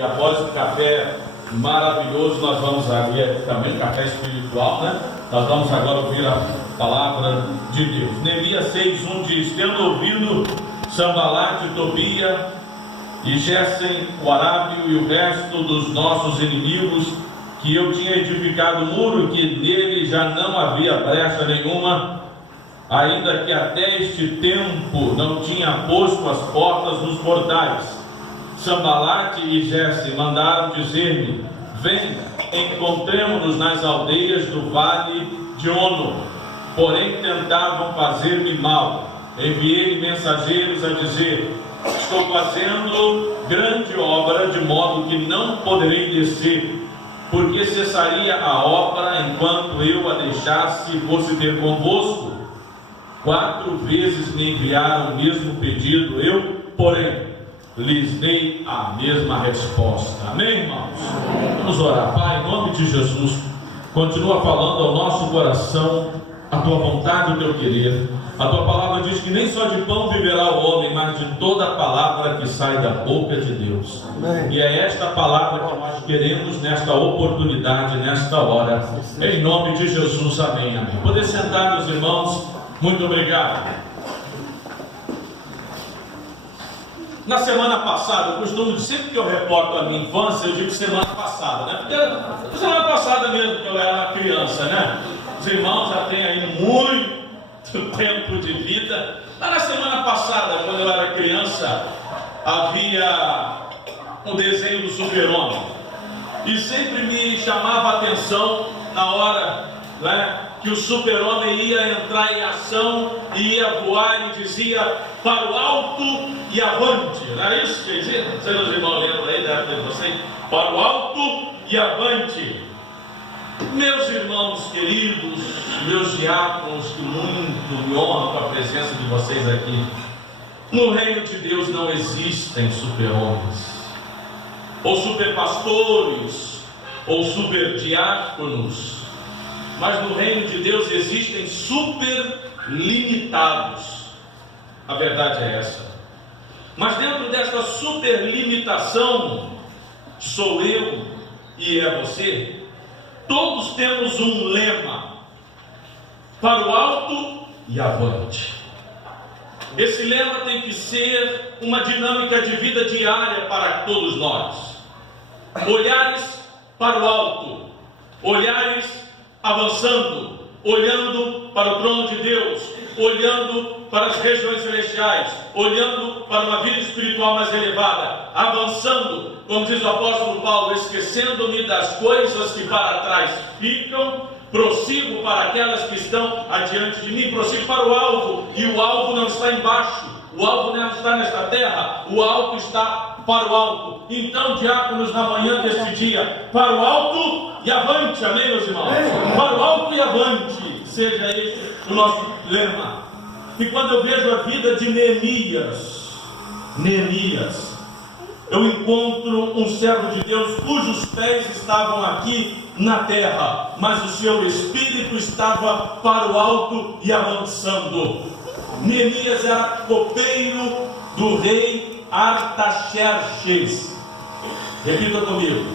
E após o café maravilhoso, nós vamos agora, também café espiritual, né? Nós vamos agora ouvir a palavra de Deus. Neemias 6:1 diz: tendo ouvido Sanbalate, Tobia e Gésem, o arábio e o resto dos nossos inimigos, que eu tinha edificado o muro, que nele já não havia brecha nenhuma, ainda que até este tempo não tinha posto as portas nos portais. Sanbalate e Gésem mandaram dizer-me: venha, encontremo-nos nas aldeias do vale de Ono. Porém tentavam fazer-me mal. Enviei mensageiros a dizer: estou fazendo grande obra, de modo que não poderei descer, porque cessaria a obra enquanto eu a deixasse e fosse ter convosco. 4 vezes me enviaram o mesmo pedido, eu, porém, lhes dei a mesma resposta. Amém, irmãos? Vamos orar. Pai, em nome de Jesus, continua falando ao nosso coração a tua vontade e o teu querer. A tua palavra diz que nem só de pão viverá o homem, mas de toda a palavra que sai da boca de Deus. Amém. E é esta palavra que nós queremos nesta oportunidade, nesta hora. Em nome de Jesus, amém, amém. Poder sentar, meus irmãos. Muito obrigado. Na semana passada, eu costumo, sempre que eu reporto a minha infância, eu digo semana passada, né? Porque semana passada mesmo, que eu era uma criança, né? Os irmãos já têm aí muito tempo de vida. Mas na semana passada, quando eu era criança, havia um desenho do Super-Homem. E sempre me chamava a atenção na hora, né, que o Super-Homem ia entrar em ação e ia voar e dizia: para o alto e avante. Não era isso que dizia? Não sei se os irmãos lembram aí, deve ter vocês. Para o alto e avante. Meus irmãos queridos, meus diáconos, que muito me honram com a presença de vocês aqui. No reino de Deus não existem super-homens, ou superpastores, ou superdiáconos. Mas no reino de Deus existem superlimitados. A verdade é essa. Mas dentro desta superlimitação, sou eu e é você. Todos temos um lema: para o alto e avante. Esse lema tem que ser uma dinâmica de vida diária para todos nós. Olhares para o alto, olhares avançando, olhando para o trono de Deus, olhando para as regiões celestiais, olhando para uma vida espiritual mais elevada, avançando, como diz o apóstolo Paulo: esquecendo-me das coisas que para trás ficam, prossigo para aquelas que estão adiante de mim, prossigo para o alvo, e o alvo não está embaixo, o alvo não está nesta terra, o alvo está para o alto. Então, diáconos, na manhã deste dia, para o alto e avante, amém, meus irmãos? Para o alto e avante, seja esse o nosso lema. E quando eu vejo a vida de Neemias, eu encontro um servo de Deus cujos pés estavam aqui na terra, mas o seu espírito estava para o alto e avançando. Neemias era copeiro do rei Artaxerxes. Repita comigo: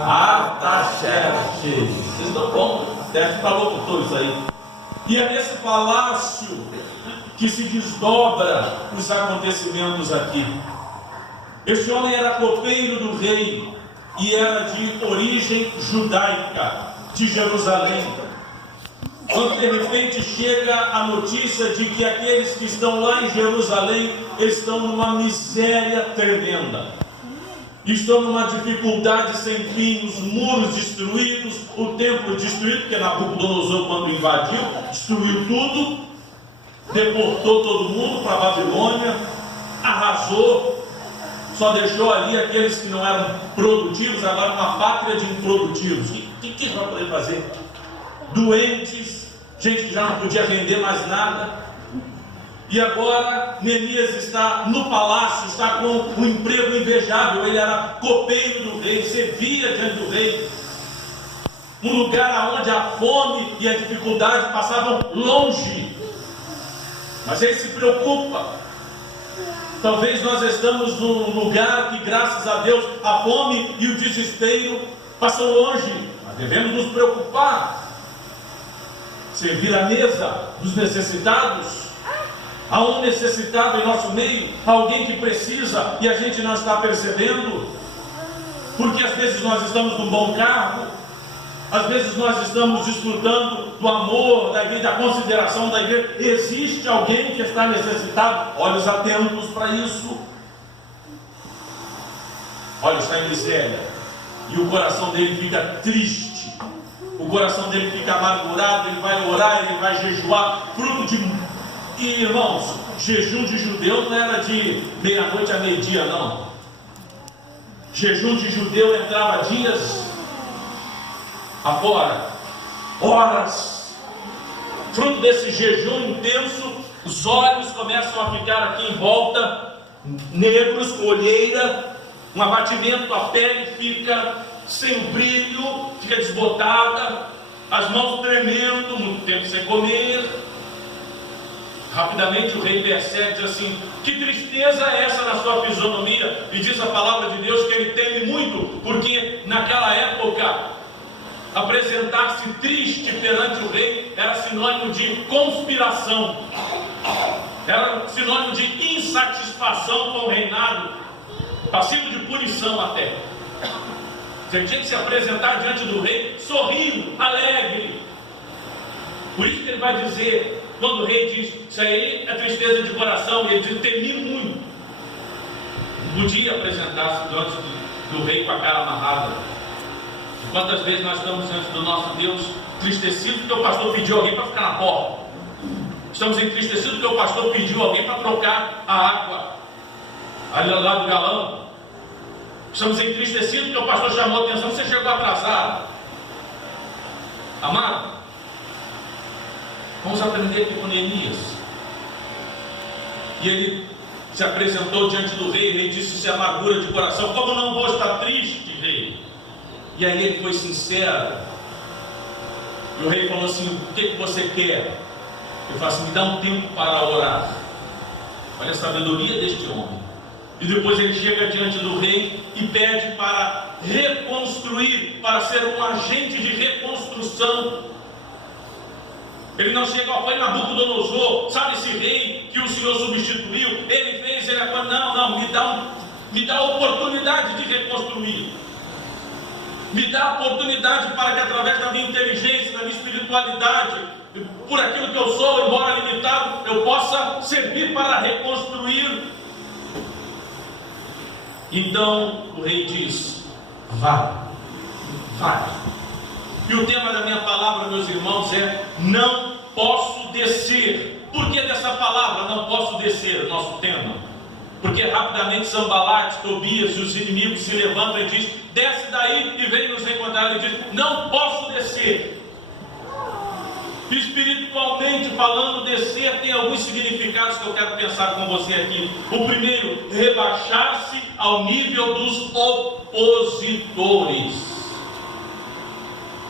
Artaxerxes. Vocês estão bom? Teste para locutor isso aí. E é nesse palácio que se desdobra os acontecimentos aqui. Este homem era copeiro do rei e era de origem judaica, de Jerusalém. Quando de repente chega a notícia de que aqueles que estão lá em Jerusalém estão numa miséria tremenda, estão numa dificuldade sem fim, os muros destruídos, o templo destruído, porque Nabucodonosor, quando invadiu, destruiu tudo, deportou todo mundo para a Babilônia, arrasou, só deixou ali aqueles que não eram produtivos, agora uma pátria de improdutivos. O que vai poder fazer? Doentes, gente que já não podia render mais nada. E agora Neemias está no palácio, está com um emprego invejável. Ele era copeiro do rei, servia diante do rei, um lugar onde a fome e a dificuldade passavam longe. Mas ele se preocupa. Talvez nós estamos num lugar que, graças a Deus, a fome e o desespero passam longe. Mas devemos nos preocupar. Servir a mesa dos necessitados. Há um necessitado em nosso meio, alguém que precisa e a gente não está percebendo. Porque às vezes nós estamos num bom carro, às vezes nós estamos desfrutando do amor da igreja, da consideração da igreja. Existe alguém que está necessitado, olhos atentos para isso. Olha, está em miséria, e o coração dele fica triste, o coração dele fica amargurado. Ele vai orar, ele vai jejuar, fruto de... E irmãos, jejum de judeu não era de meia-noite a meio-dia, não. Jejum de judeu entrava dias afora, horas. Fruto desse jejum intenso, os olhos começam a ficar aqui em volta, negros, com olheira, um abatimento, a pele fica sem o brilho, fica desbotada, as mãos tremendo, muito tempo sem comer. Rapidamente o rei percebe, diz assim: que tristeza é essa na sua fisionomia? E diz a palavra de Deus que ele teme muito, porque naquela época apresentar-se triste perante o rei era sinônimo de conspiração, era sinônimo de insatisfação com o reinado, passivo de punição até. Você tinha que se apresentar diante do rei sorrindo, alegre. Por isso que ele vai dizer, quando o rei diz, isso aí é tristeza de coração, e ele diz, temi muito. Não podia apresentar-se diante do rei com a cara amarrada. Quantas vezes nós estamos diante do nosso Deus entristecidos porque o pastor pediu alguém para ficar na porta. Estamos entristecidos porque o pastor pediu alguém para trocar a água ali lá do galão. Estamos entristecidos porque o pastor chamou a atenção, você chegou atrasado. Amado, vamos aprender aqui com Neemias. E ele se apresentou diante do rei. O rei disse: isso é amargura de coração. Como não vou estar triste, rei? E aí ele foi sincero. E o rei falou assim: o que você quer? Ele falou assim: me dá um tempo para orar. Olha a sabedoria deste homem. E depois ele chega diante do rei e pede para reconstruir, para ser um agente de reconstrução. Ele não chega ao pai Nabucodonosor, sabe esse rei que o Senhor substituiu? Ele fez, ele falou: não, me dá a oportunidade de reconstruir. Me dá a oportunidade para que, através da minha inteligência, da minha espiritualidade, por aquilo que eu sou, embora limitado, eu possa servir para reconstruir. Então o rei diz: vai. E o tema da minha palavra, meus irmãos, é: não posso descer. Por que dessa palavra, não posso descer, nosso tema? Porque rapidamente Sanbalate, Tobias e os inimigos se levantam e dizem: desce daí e vem nos encontrar. Ele diz: não posso descer. Espiritualmente falando, descer tem alguns significados que eu quero pensar com você aqui. O primeiro, rebaixar-se ao nível dos opositores.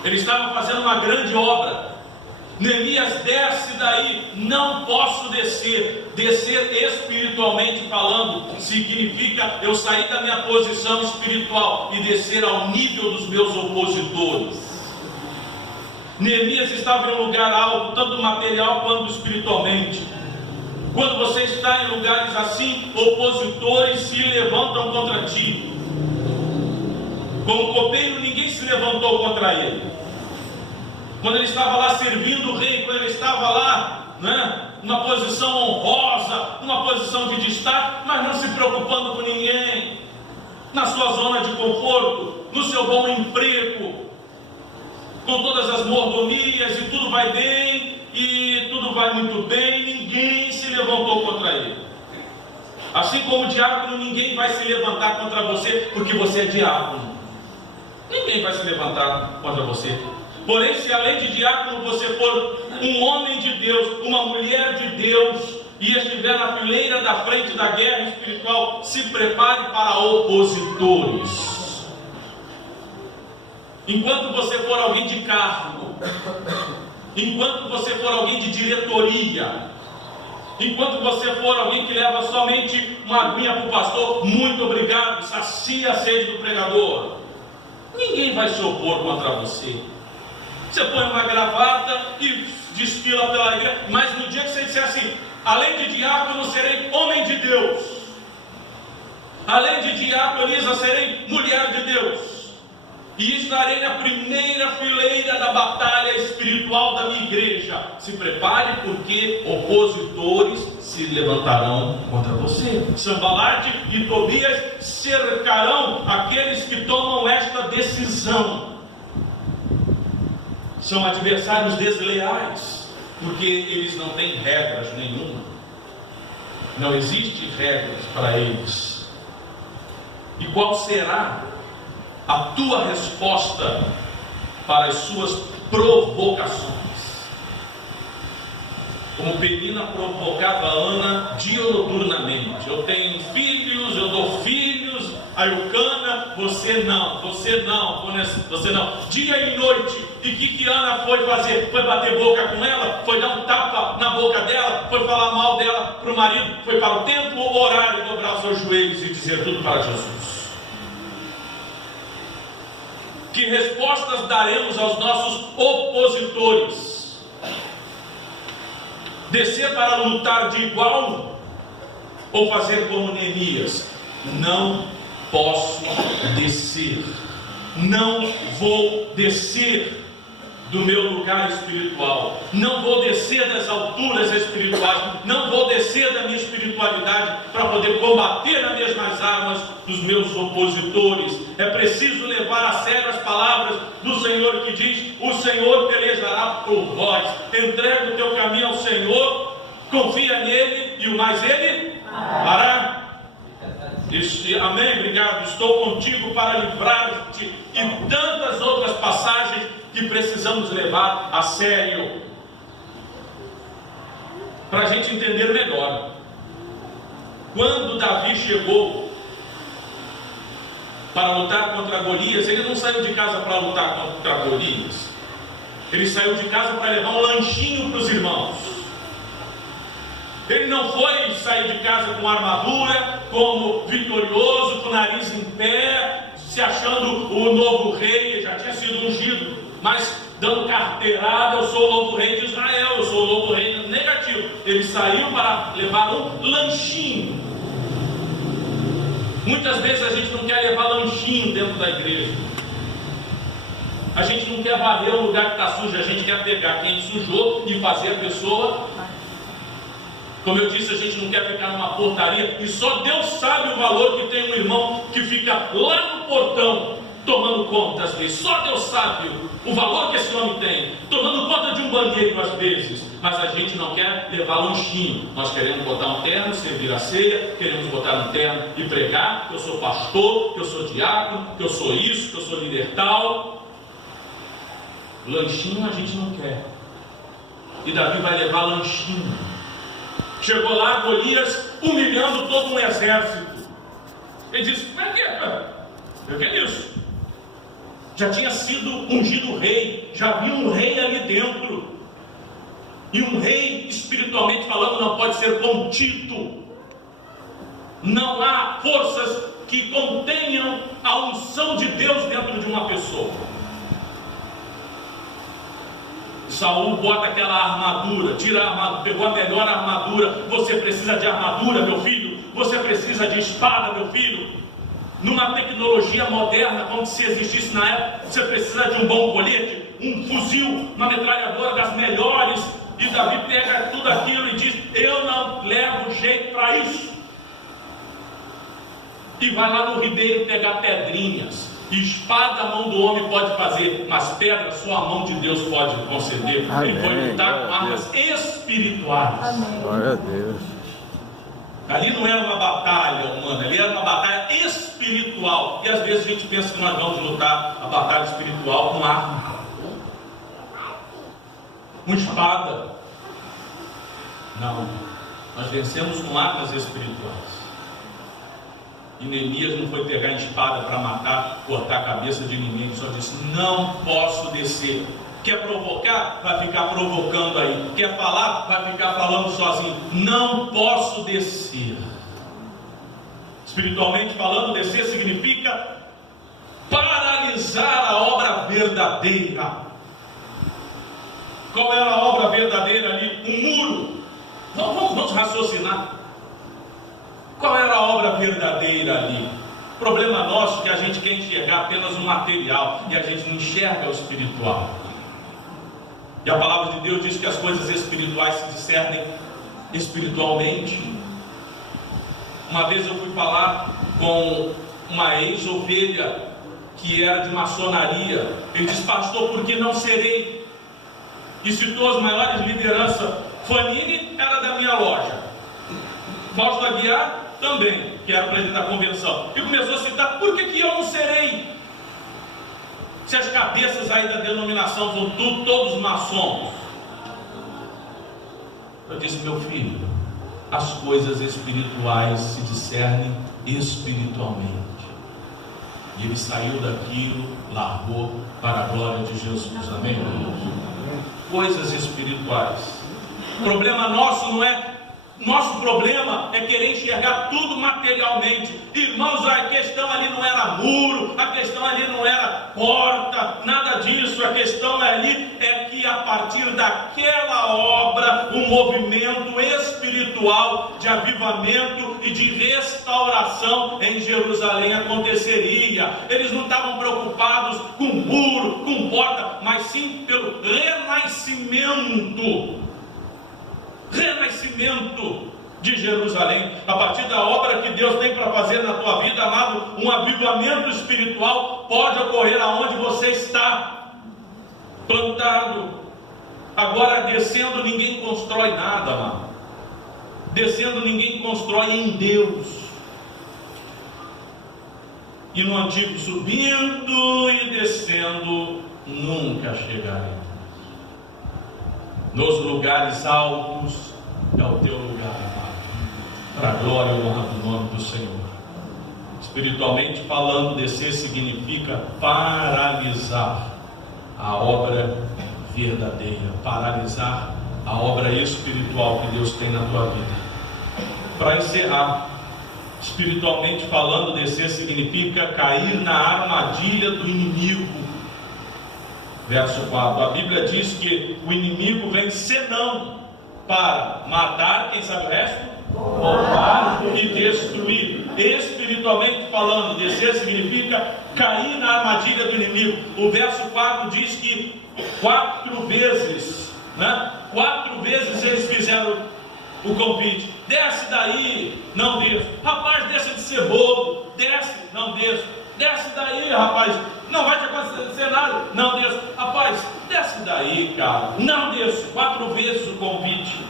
Ele estava fazendo uma grande obra. Neemias desce daí, não posso descer. Descer espiritualmente falando significa eu sair da minha posição espiritual e descer ao nível dos meus opositores. Neemias estava em um lugar alto, tanto material quanto espiritualmente. Quando você está em lugares assim, opositores se levantam contra ti. Como copeiro, ninguém se levantou contra ele. Quando ele estava lá servindo o rei, quando ele estava lá, numa posição honrosa, numa posição de destaque, mas não se preocupando com ninguém, na sua zona de conforto, no seu bom emprego, com todas as mordomias, e tudo vai bem, e tudo vai muito bem, ninguém se levantou contra ele. Assim como diácono, ninguém vai se levantar contra você, porque você é diácono. Ninguém vai se levantar contra você. Porém, se além de diácono você for um homem de Deus, uma mulher de Deus, e estiver na fileira da frente da guerra espiritual, se prepare para opositores. Enquanto você for alguém de cargo, enquanto você for alguém de diretoria, Enquanto você for alguém que leva somente uma aguinha para o pastor, muito obrigado, sacia a sede do pregador. Ninguém vai se opor contra você. Você põe uma gravata e desfila pela igreja, mas no dia que você disser assim: além de diácono, serei homem de Deus, além de diaconisa, serei mulher de Deus, e estarei na primeira fileira da batalha espiritual da minha igreja. Se prepare, porque opositores se levantarão contra você. Sanbalate e Tobias cercarão aqueles que tomam esta decisão. São adversários desleais, porque eles não têm regras nenhuma. Não existe regras para eles. E qual será a tua resposta para as suas provocações? Como Penina provocava Ana dioturnamente: eu tenho filhos, eu dou filhos a Eucana, você não, dia e noite. E o que Ana foi fazer? Foi bater boca com ela? Foi dar um tapa na boca dela? Foi falar mal dela para o marido? Foi para o templo orar e dobrar os seus joelhos e dizer tudo para Jesus? Que respostas daremos aos nossos opositores? Descer para lutar de igual? Ou fazer como Neemias? Não posso descer, não vou descer do meu lugar espiritual, não vou descer das alturas espirituais, não vou descer da minha espiritualidade para poder combater nas mesmas armas dos meus opositores. É preciso levar a sério as palavras do Senhor, que diz: o Senhor pelejará por vós. Entrega o teu caminho ao Senhor, confia nele e o mais ele fará. Amém, obrigado. Estou contigo para livrar-te, e tantas outras passagens que precisamos levar a sério, para a gente entender melhor. Quando Davi chegou para lutar contra Golias, ele não saiu de casa para lutar contra Golias, ele saiu de casa para levar um lanchinho para os irmãos. Ele não foi sair de casa com armadura, como vitorioso, com o nariz em pé, se achando o novo rei. Ele já tinha sido ungido, mas dando carteirada: eu sou o novo rei de Israel, eu sou o novo rei negativo. Ele saiu para levar um lanchinho. Muitas vezes a gente não quer levar lanchinho dentro da igreja. A gente não quer varrer o lugar que está sujo, a gente quer pegar quem sujou e fazer a pessoa. Como eu disse, a gente não quer ficar numa portaria, e só Deus sabe o valor que tem um irmão que fica lá no portão tomando conta às vezes. Só Deus sabe o valor que esse homem tem, tomando conta de um banheiro às vezes. Mas a gente não quer levar lanchinho. Nós queremos botar um terno, servir a ceia, queremos botar um terno e pregar que eu sou pastor, que eu sou diácono, que eu sou isso, que eu sou líder tal. Lanchinho a gente não quer. E Davi vai levar lanchinho. Chegou lá Golias humilhando todo um exército. Ele disse: mas que é isso? Já tinha sido ungido rei, já havia um rei ali dentro. E um rei, espiritualmente falando, não pode ser contido. Não há forças que contenham a unção de Deus dentro de uma pessoa. Saul bota aquela armadura, tira a armadura, pegou a melhor armadura. Você precisa de armadura, meu filho. Você precisa de espada, meu filho. Numa tecnologia moderna, como se existisse na época, você precisa de um bom colete, um fuzil, uma metralhadora das melhores. E Davi pega tudo aquilo e diz: eu não levo jeito para isso. E vai lá no ribeiro pegar pedrinhas. Espada a mão do homem pode fazer, mas pedra só a mão de Deus pode conceder. Ele foi lutar com armas espirituais. Amém. Glória a Deus. Ali não era uma batalha humana, ali era uma batalha espiritual. E às vezes a gente pensa que nós vamos lutar a batalha espiritual com arma, com espada. Não, nós vencemos com armas espirituais. E Neemias não foi pegar a espada para matar, cortar a cabeça de ninguém. Ele só disse: não posso descer. Quer provocar? Vai ficar provocando aí. Quer falar? Vai ficar falando sozinho. Não posso descer. Espiritualmente falando, descer significa paralisar a obra verdadeira. Qual era a obra verdadeira ali? Um muro. Vamos raciocinar. Qual era a obra verdadeira ali? O problema nosso é que a gente quer enxergar apenas o material e a gente não enxerga o espiritual. E a palavra de Deus diz que as coisas espirituais se discernem espiritualmente. Uma vez eu fui falar com uma ex-ovelha que era de maçonaria. Ele disse: pastor, por que não serei? E citou as maiores lideranças. Fanini era da minha loja, Fausto Aguiar também, que era presidente da convenção. E começou a citar: por que eu não serei? Se as cabeças aí da denominação são todos maçons. Eu disse: meu filho, as coisas espirituais se discernem espiritualmente. E ele saiu daquilo, largou para a glória de Jesus. Amém? Coisas espirituais. O problema nosso não é. Nosso problema é querer enxergar tudo materialmente. Irmãos, a questão ali não era muro, a questão ali não era porta, nada disso. A questão ali é que a partir daquela obra, um movimento espiritual de avivamento e de restauração em Jerusalém aconteceria. Eles não estavam preocupados com muro, com porta, mas sim pelo renascimento de Jerusalém. A partir da obra que Deus tem para fazer na tua vida, amado, um avivamento espiritual pode ocorrer aonde você está plantado. Agora, descendo ninguém constrói nada, amado. Descendo ninguém constrói em Deus. E no antigo, subindo e descendo, nunca chegaremos. Nos lugares altos é o teu lugar, amado, para a glória e honra do nome do Senhor. Espiritualmente falando, descer significa paralisar a obra verdadeira, paralisar a obra espiritual que Deus tem na tua vida. Para encerrar, espiritualmente falando, descer significa cair na armadilha do inimigo. Verso 4, a Bíblia diz que o inimigo vem senão para matar, quem sabe o resto? Roubar e destruir. Espiritualmente falando, descer significa cair na armadilha do inimigo. O verso 4 diz que 4 vezes, né? 4 vezes eles fizeram o convite: desce daí, não desço. Rapaz, deixa de ser bobo, desce, não desço. Desce daí, rapaz, não vai te acontecer nada, não desço. Rapaz, desce daí, cara, não desço. 4 vezes o convite.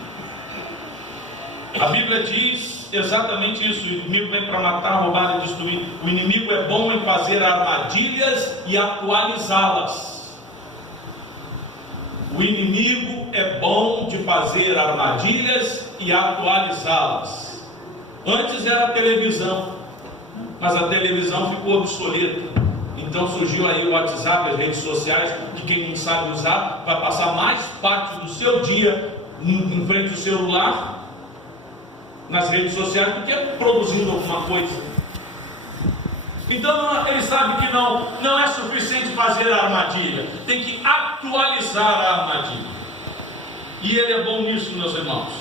A Bíblia diz exatamente isso: o inimigo vem para matar, roubar e destruir. O inimigo é bom em fazer armadilhas e atualizá-las. O inimigo é bom de fazer armadilhas e atualizá-las. Antes era a televisão, mas a televisão ficou obsoleta. Então surgiu aí o WhatsApp, as redes sociais, que quem não sabe usar vai passar mais parte do seu dia em frente ao celular, nas redes sociais, do que produzindo alguma coisa. Então ele sabe que não é suficiente fazer a armadilha, tem que atualizar a armadilha. E ele é bom nisso, meus irmãos.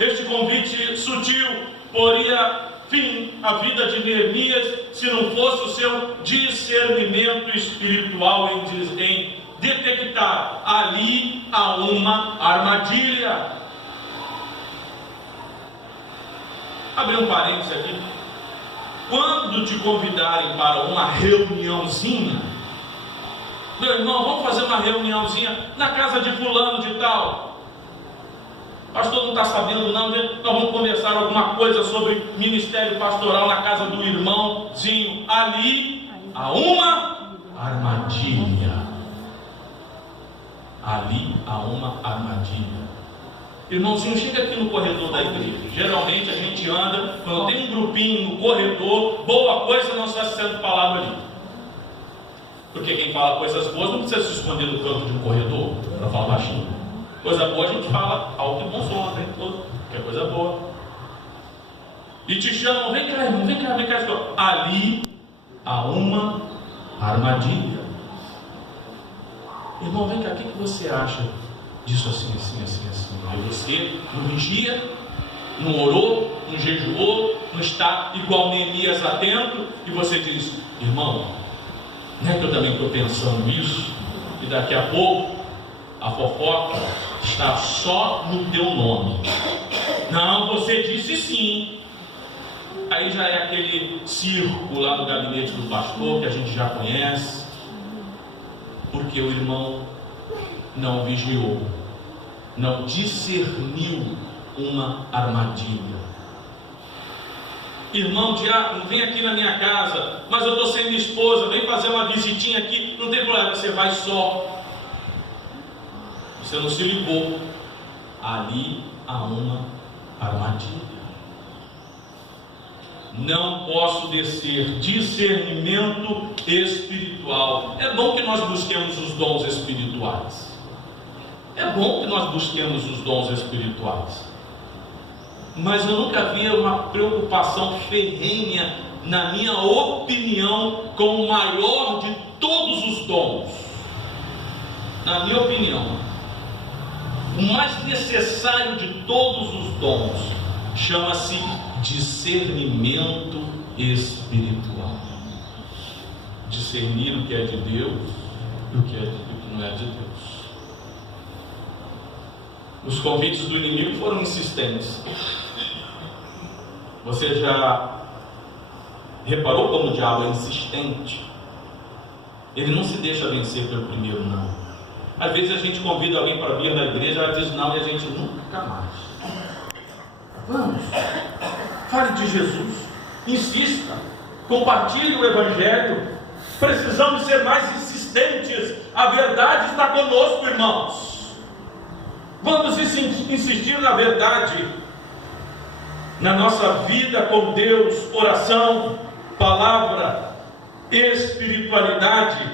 Este convite sutil poria fim à vida de Neemias se não fosse o seu discernimento espiritual em detectar: ali há uma armadilha. Abrir um parênteses aqui. Quando te convidarem para uma reuniãozinha, meu irmão, vamos fazer uma reuniãozinha na casa de fulano de tal. Pastor, não está sabendo não, nós vamos conversar alguma coisa sobre ministério pastoral na casa do irmãozinho. Ali há uma armadilha. Ali há uma armadilha. Irmãozinho, chega aqui no corredor da igreja. Geralmente a gente anda, quando tem um grupinho no corredor, boa coisa não está sendo falado ali. Porque quem fala coisas boas não precisa se esconder no canto de um corredor para falar baixinho. Coisa boa a gente fala alto e bom som, o tempo todo, que é coisa boa. E te chamam, vem cá, irmão, vem cá. Ali há uma armadilha. Irmão, vem cá, o que você acha disso assim? Aí você não vigia, não orou, não jejuou, não está igual Neemias atento, e você diz: irmão, não é que eu também estou pensando isso, e daqui a pouco a fofoca está só no teu nome. Não, você disse sim. Aí já é aquele circo lá no gabinete do pastor que a gente já conhece, porque o irmão não vigiou, não discerniu uma armadilha. Irmão diácono, vem aqui na minha casa, mas eu estou sem minha esposa, vem fazer uma visitinha aqui, não tem problema, você vai só. Você não se ligou, ali há uma armadilha. Não posso descer. Discernimento espiritual. É bom que nós busquemos os dons espirituais. É bom que nós busquemos os dons espirituais. Mas eu nunca vi uma preocupação ferrenha, na minha opinião, com o maior de todos os dons. Na minha opinião, o mais necessário de todos os dons chama-se discernimento espiritual. Discernir o que é de Deus e o que não é de Deus. Os convites do inimigo foram insistentes. Você já reparou como o diabo é insistente? Ele não se deixa vencer pelo primeiro não. Às vezes a gente convida alguém para vir na igreja, ela diz não e a gente nunca mais. Vamos, fale de Jesus, insista, compartilhe o Evangelho. Precisamos ser mais insistentes. A verdade está conosco, irmãos. Vamos insistir na verdade, na nossa vida com Deus, oração, palavra, espiritualidade,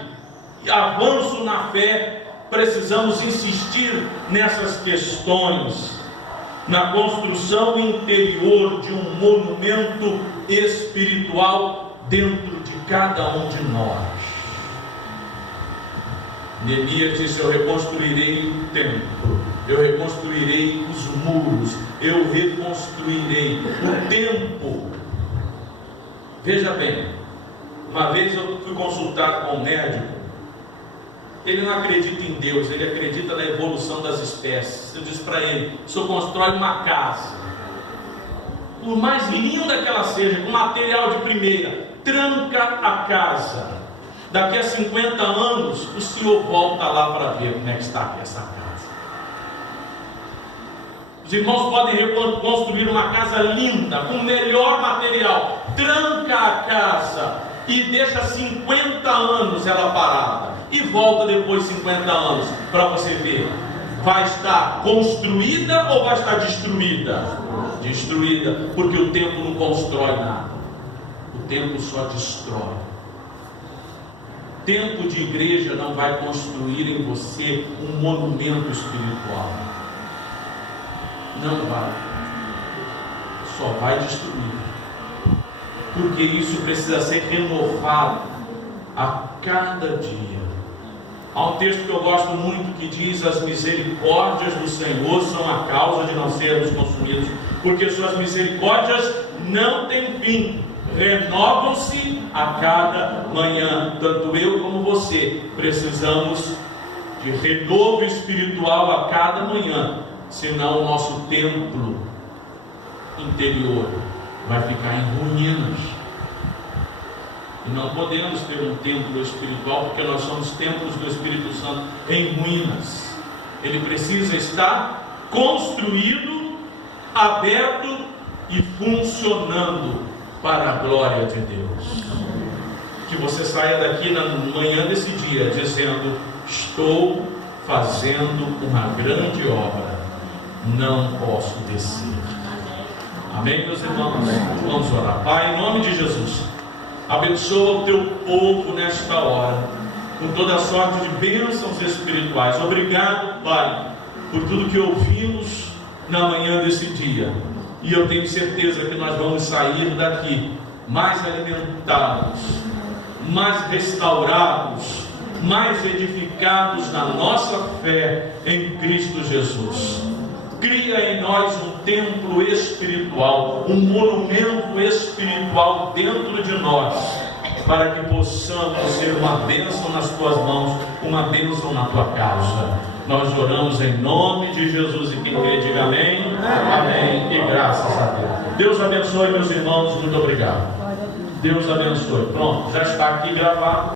avanço na fé. Precisamos insistir nessas questões, na construção interior de um monumento espiritual dentro de cada um de nós. Neemias disse: eu reconstruirei o templo, eu reconstruirei os muros, eu reconstruirei o templo. Veja bem, uma vez eu fui consultar com um médico. Ele não acredita em Deus, ele acredita na evolução das espécies. Eu disse para ele: o senhor constrói uma casa, por mais linda que ela seja, com material de primeira, tranca a casa. Daqui a 50 anos, o senhor volta lá para ver como é que está aqui essa casa. Os irmãos podem reconstruir uma casa linda, com o melhor material, tranca a casa e deixa 50 anos ela parada, e volta depois de 50 anos, para você ver, vai estar construída ou vai estar destruída? Destruída, porque o tempo não constrói nada, o tempo só destrói. Tempo de igreja não vai construir em você um monumento espiritual, não vai, só vai destruir, porque isso precisa ser renovado a cada dia. Há um texto que eu gosto muito que diz: as misericórdias do Senhor são a causa de não sermos consumidos, porque suas misericórdias não têm fim, renovam-se a cada manhã. Tanto eu como você precisamos de renovo espiritual a cada manhã, senão o nosso templo interior vai ficar em ruínas. E não podemos ter um templo espiritual, porque nós somos templos do Espírito Santo em ruínas. Ele precisa estar construído, aberto e funcionando para a glória de Deus. Que você saia daqui na manhã desse dia dizendo: estou fazendo uma grande obra, não posso descer. Amém, meus irmãos? Vamos orar. Pai, em nome de Jesus, abençoa o teu povo nesta hora. com toda sorte de bênçãos espirituais. Obrigado, Pai, por tudo que ouvimos na manhã desse dia. E eu tenho certeza que nós vamos sair daqui mais alimentados, mais restaurados, mais edificados na nossa fé em Cristo Jesus. Cria em nós um templo espiritual, um monumento espiritual dentro de nós, para que possamos ser uma bênção nas tuas mãos, uma bênção na tua casa. Nós oramos em nome de Jesus, e quem crê diga amém, amém, e graças a Deus. Deus abençoe, meus irmãos, muito obrigado. Deus abençoe. Pronto, já está aqui gravado.